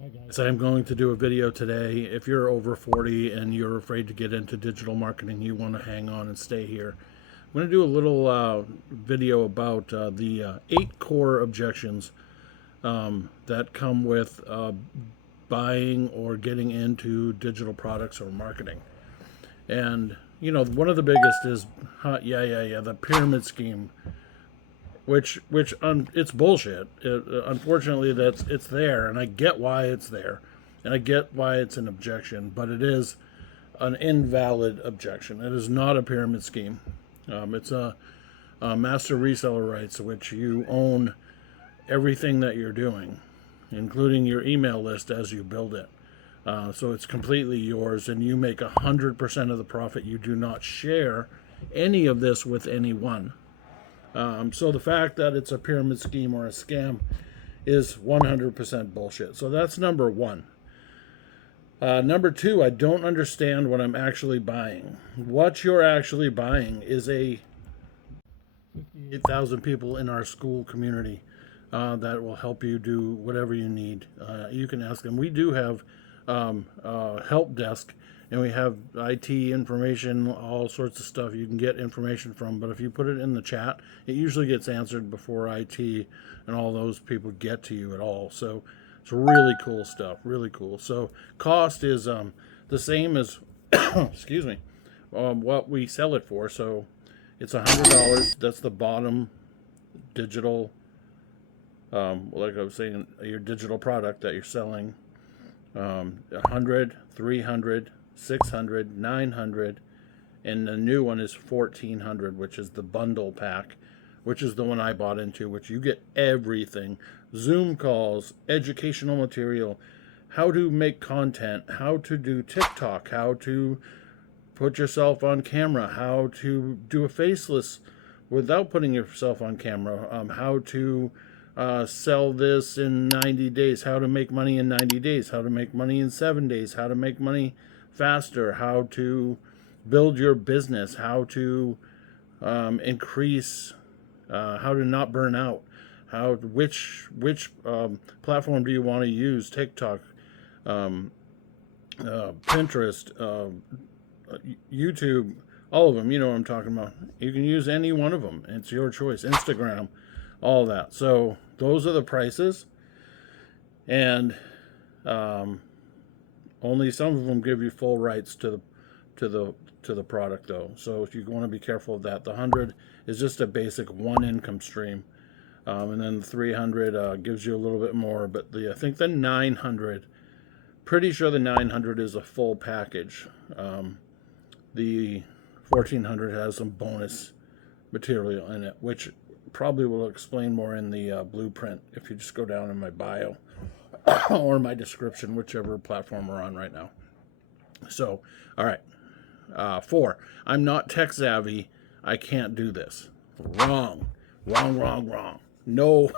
Hi guys, so I'm going to do a video today. If you're over 40 and you're afraid to get into digital marketing, you want to hang on and stay here. I'm going to do a little video about the 8 core objections that come with buying or getting into digital products or marketing. And, you know, one of the biggest is, the pyramid scheme, which it's bullshit. Unfortunately, it's there, and I get why it's there, and I get why it's an objection, but it is an invalid objection. It is not a pyramid scheme. It's a master reseller rights, which you own everything that you're doing, including your email list as you build it. So it's completely yours, and you make 100% of the profit. You do not share any of this with anyone. So the fact that it's a pyramid scheme or a scam is 100% bullshit. So that's number one. Number two, I don't understand what I'm actually buying. What you're actually buying is a 58,000 people in our school community that will help you do whatever you need. You can ask them. We do have help desk, and we have IT information, all sorts of stuff you can get information from. But if you put it in the chat, it usually gets answered before IT and all those people get to you at all. So it's really cool stuff, really cool. So cost is the same as, excuse me, what we sell it for. So it's $100. That's the bottom digital, like I was saying, your digital product that you're selling. 100, 300, 600, 900, and the new one is 1400, which is the bundle pack, which is the one I bought into, which you get everything: Zoom calls, educational material, how to make content, how to do TikTok, how to put yourself on camera, how to do a faceless without putting yourself on camera, how to sell this in 90 days, how to make money in 90 days, how to make money in 7 days, how to make money faster, how to build your business, how to increase, how to not burn out, which platform do you want to use? TikTok, Pinterest, YouTube, all of them. You know what I'm talking about. You can use any one of them. It's your choice. Instagram, all that. So those are the prices, and only some of them give you full rights to the product, though. So if you want to be careful of that, the 100 is just a basic one income stream, and then the 300 gives you a little bit more. But I think the 900, pretty sure the 900 is a full package. The 1400 has some bonus material in it, which probably will explain more in the blueprint if you just go down in my bio or my description, whichever platform we're on right now. So, all right. 4, I'm not tech savvy. I can't do this. Wrong. No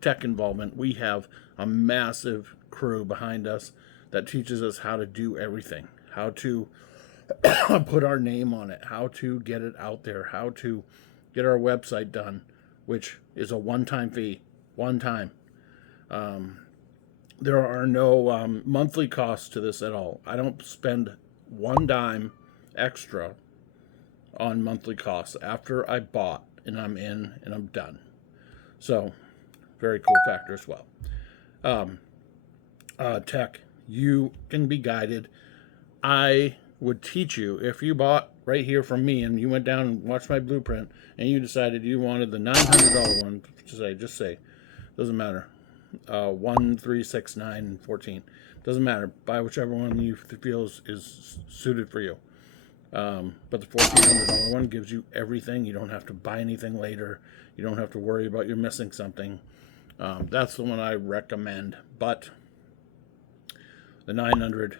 tech involvement. We have a massive crew behind us that teaches us how to do everything, how to put our name on it, how to get it out there, how to get our website done, which is a one-time fee. One time. There are no monthly costs to this at all. I don't spend one dime extra on monthly costs after I bought, and I'm in and I'm done. So, very cool factor as well. Tech, you can be guided. I would teach you if you bought right here from me and you went down and watched my blueprint and you decided you wanted the $900 one. Just say, doesn't matter. 1, 3, 6, 9, 14. Doesn't matter. Buy whichever one you feel is suited for you. But the $1,400 one gives you everything. You don't have to buy anything later. You don't have to worry about you're missing something. That's the one I recommend. But the 900,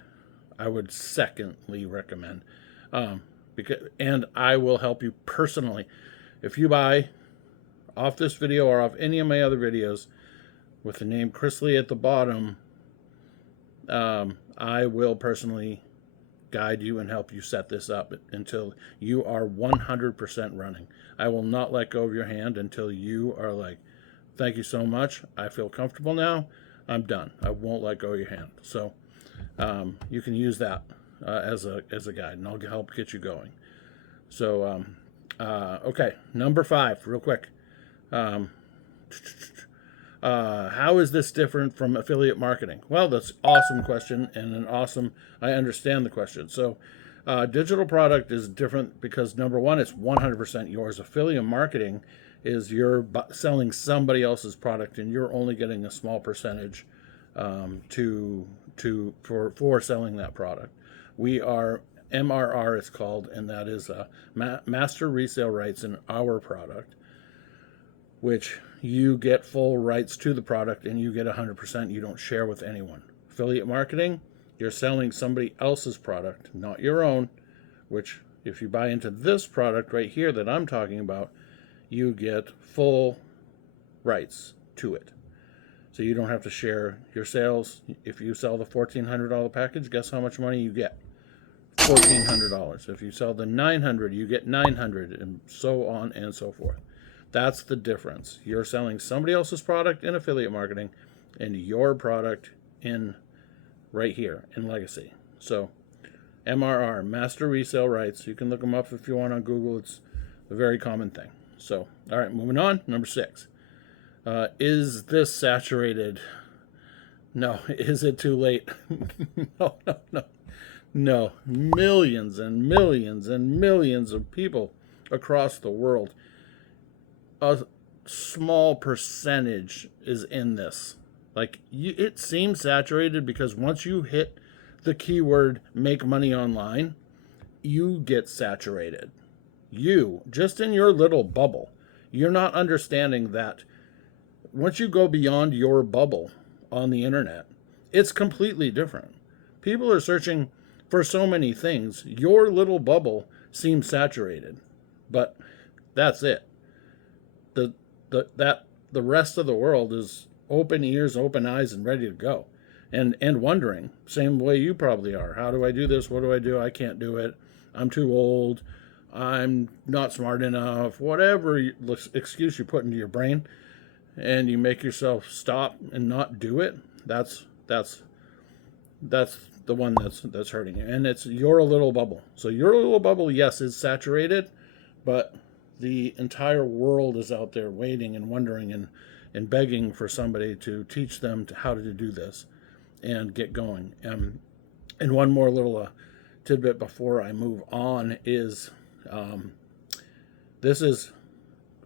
I would secondly recommend, and I will help you personally. If you buy off this video or off any of my other videos with the name Chris Lee at the bottom, I will personally guide you and help you set this up until you are 100% running. I will not let go of your hand until you are like, thank you so much. I feel comfortable now. I'm done. I won't let go of your hand. So you can use that as a guide, and I'll help get you going. So okay, number 5, real quick. How is this different from affiliate marketing? Well, that's an awesome question, and I understand the question. So digital product is different because, number one, it's 100% yours. Affiliate marketing is you're selling somebody else's product, and you're only getting a small percentage for selling that product. We are MRR, it's called, and that is master resale rights in our product, which you get full rights to the product and you get 100%. You don't share with anyone. Affiliate marketing, you're selling somebody else's product, not your own, which if you buy into this product right here that I'm talking about, you get full rights to it. So you don't have to share your sales. If you sell the $1,400 package, guess how much money you get? $1,400. If you sell the $900, you get $900, and so on and so forth. That's the difference. You're selling somebody else's product in affiliate marketing and your product in right here in Legacy. So MRR, master resale rights. You can look them up if you want on Google. It's a very common thing. So, all right, moving on. Number 6. Is this saturated? No. Is it too late? No. Millions and millions and millions of people across the world. A small percentage is in this. Like, it seems saturated because once you hit the keyword make money online, you get saturated. You, just in your little bubble, you're not understanding that once you go beyond your bubble on the internet, it's completely different. People are searching for so many things. Your little bubble seems saturated, but that's it. The rest of the world is open ears, open eyes, and ready to go, and wondering, same way you probably are. How do I do this? What do I do? I can't do it. I'm too old. I'm not smart enough. Whatever excuse you put into your brain, and you make yourself stop and not do it. That's the one that's hurting you, and it's your little bubble. So your little bubble, yes, is saturated, but the entire world is out there waiting and wondering and begging for somebody to teach them how to do this and get going. And one more little tidbit before I move on is this is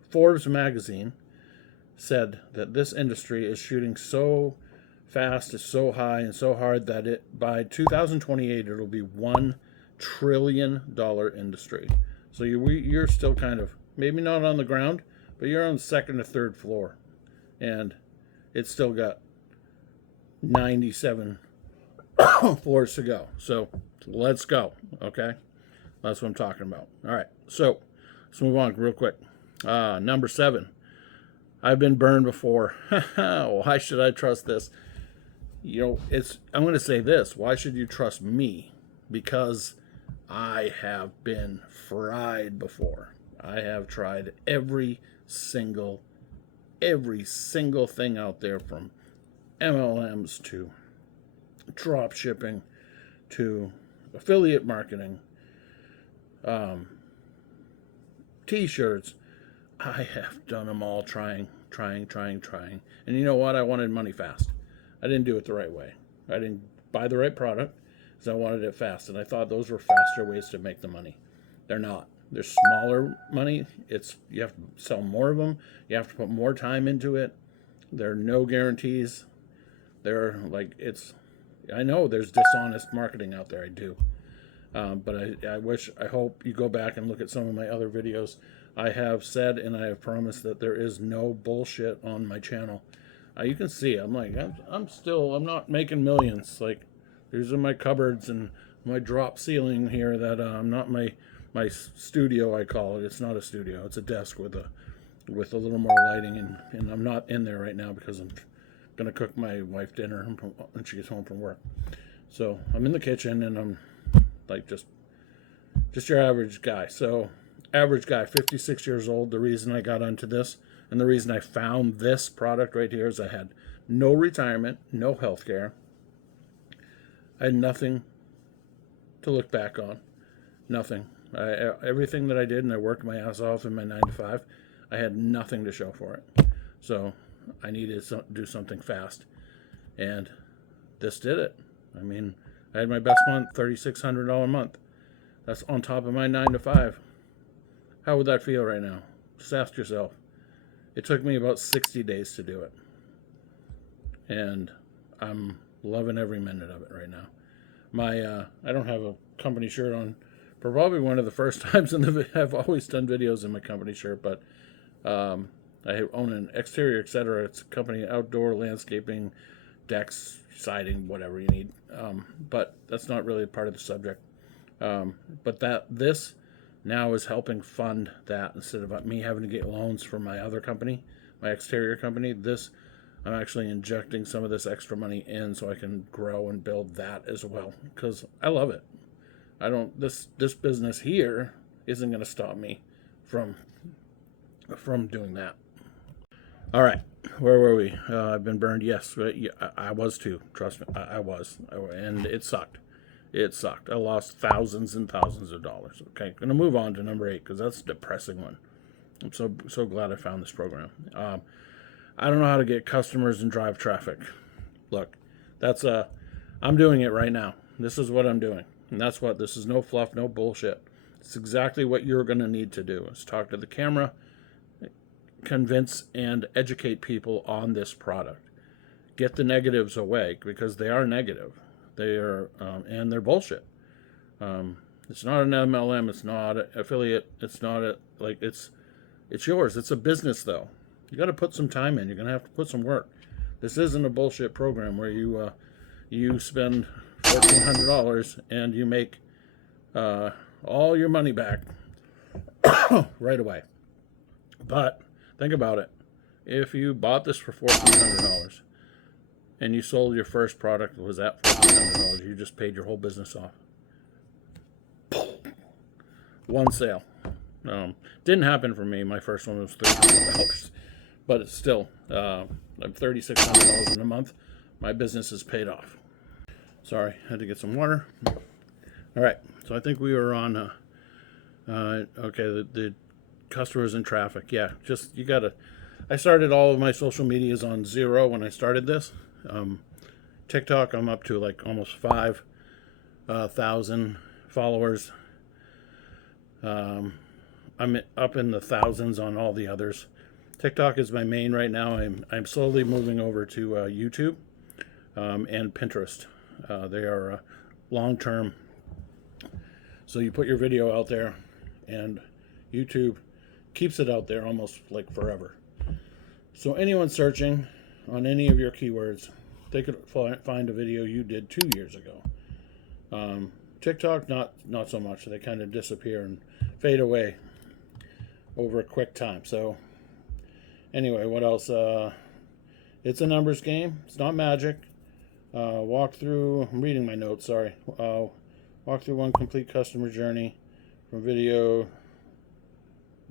Forbes magazine said that this industry is shooting so fast, is so high and so hard that by 2028 it'll be $1 trillion industry. So you're still kind of maybe not on the ground, but you're on the second or third floor, and it's still got 97 floors to go. So let's go. Okay, that's what I'm talking about. All right, so let's move on real quick. Number 7. I've been burned before. Why should I trust this? I'm going to say this. Why should you trust me? Because I have been fried before. I have tried every single thing out there, from MLMs to drop shipping to affiliate marketing, t-shirts. I have done them all, trying. And you know what? I wanted money fast. I didn't do it the right way. I didn't buy the right product because I wanted it fast. And I thought those were faster ways to make the money. They're not. They're smaller money. You have to sell more of them. You have to put more time into it. There are no guarantees. I know there's dishonest marketing out there. I do. But I hope you go back and look at some of my other videos. I have said and I have promised that there is no bullshit on my channel. You can see I'm not making millions. Like, these are my cupboards and my drop ceiling here that I'm not my studio, I call it. It's not a studio. It's a desk with a little more lighting, and I'm not in there right now because I'm going to cook my wife dinner when she gets home from work. So I'm in the kitchen, and I'm like just your average guy. So average guy, 56 years old. The reason I got onto this and the reason I found this product right here is I had no retirement, no health care. I had nothing to look back on. Nothing. Everything that I did, and I worked my ass off in my 9 to 5, I had nothing to show for it. So I needed to do something fast. And this did it. I mean, I had my best month, $3,600 a month. That's on top of my 9 to 5. How would that feel right now? Just ask yourself. It took me about 60 days to do it. And I'm loving every minute of it right now. I don't have a company shirt on for probably one of the first times I've always done videos in my company shirt, but I own an exterior, etc. It's a company, outdoor landscaping, decks, siding, whatever you need. But that's not really a part of the subject. But this now is helping fund that instead of me having to get loans from my other company, my exterior company. I'm actually injecting some of this extra money in so I can grow and build that as well, because I love it. This business here isn't going to stop me from doing that. All right, where were we? I've been burned. Yes, I was too. Trust me, I was, and it sucked. It sucked. I lost thousands and thousands of dollars. Okay, I'm gonna move on to number 8 because that's a depressing one. I'm so glad I found this program. I don't know how to get customers and drive traffic. Look, I'm doing it right now. This is what I'm doing. And this is no fluff, no bullshit. It's exactly what you're going to need to do is talk to the camera, convince and educate people on this product. Get the negatives away because they are negative. They are, and they're bullshit. It's not an MLM. It's not an affiliate. It's not it's yours. It's a business though. You got to put some time in. You're going to have to put some work. This isn't a bullshit program where you spend $1,400 and you make all your money back right away. But think about it. If you bought this for $1,400 and you sold your first product was at $1,400, you just paid your whole business off. One sale. Didn't happen for me. My first one was $300. But it's still, I'm $3,600 in a month. My business is paid off. Sorry, had to get some water. All right, so I think we were on, okay, the customers and traffic. Yeah, I started all of my social medias on 0 when I started this. TikTok, I'm up to like almost 5,000 followers. I'm up in the thousands on all the others. TikTok is my main right now. I'm slowly moving over to YouTube and Pinterest. They are long-term. So you put your video out there, and YouTube keeps it out there almost like forever. So anyone searching on any of your keywords, they could find a video you did 2 years ago. TikTok, not so much. They kind of disappear and fade away over a quick time. So anyway, what else? It's a numbers game. It's not magic. Walk through, I'm reading my notes, sorry. Walk through one complete customer journey from video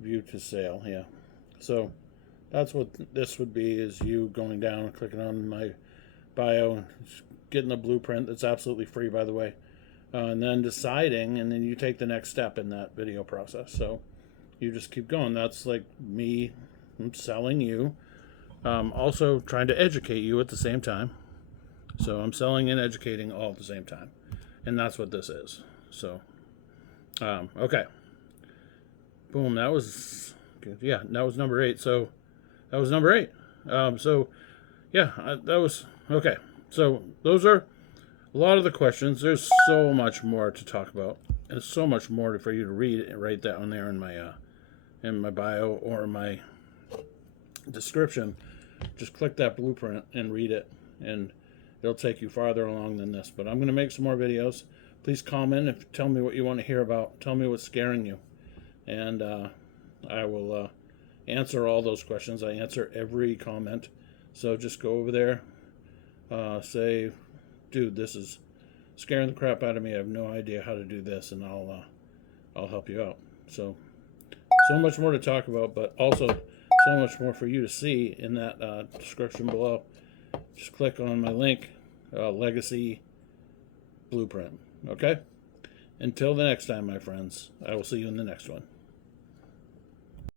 view to sale. Yeah. So that's what this would be, is you going down and clicking on my bio and getting the blueprint. That's absolutely free, by the way. And then deciding, and then you take the next step in that video process. So you just keep going. That's like me. I'm selling you. Also trying to educate you at the same time. So I'm selling and educating all at the same time. And that's what this is. So, okay. Boom, that was good. Yeah, that was number 8. So, that was number 8. That was, okay. So, those are a lot of the questions. There's so much more to talk about. There's so much more for you to read and write that on there in my bio or my description. Just click that blueprint and read it, and it'll take you farther along than this. But I'm going to make some more videos. Please comment tell me what you want to hear about. Tell me what's scaring you, and I will answer all those questions. I answer every comment. So just go over there, say, dude, this is scaring the crap out of me. I have no idea how to do this, and I'll help you out. So much more to talk about, but also so much more for you to see in that description below. just click on my link, Legacy Blueprint. Okay? Until the next time, my friends, I will see you in the next one.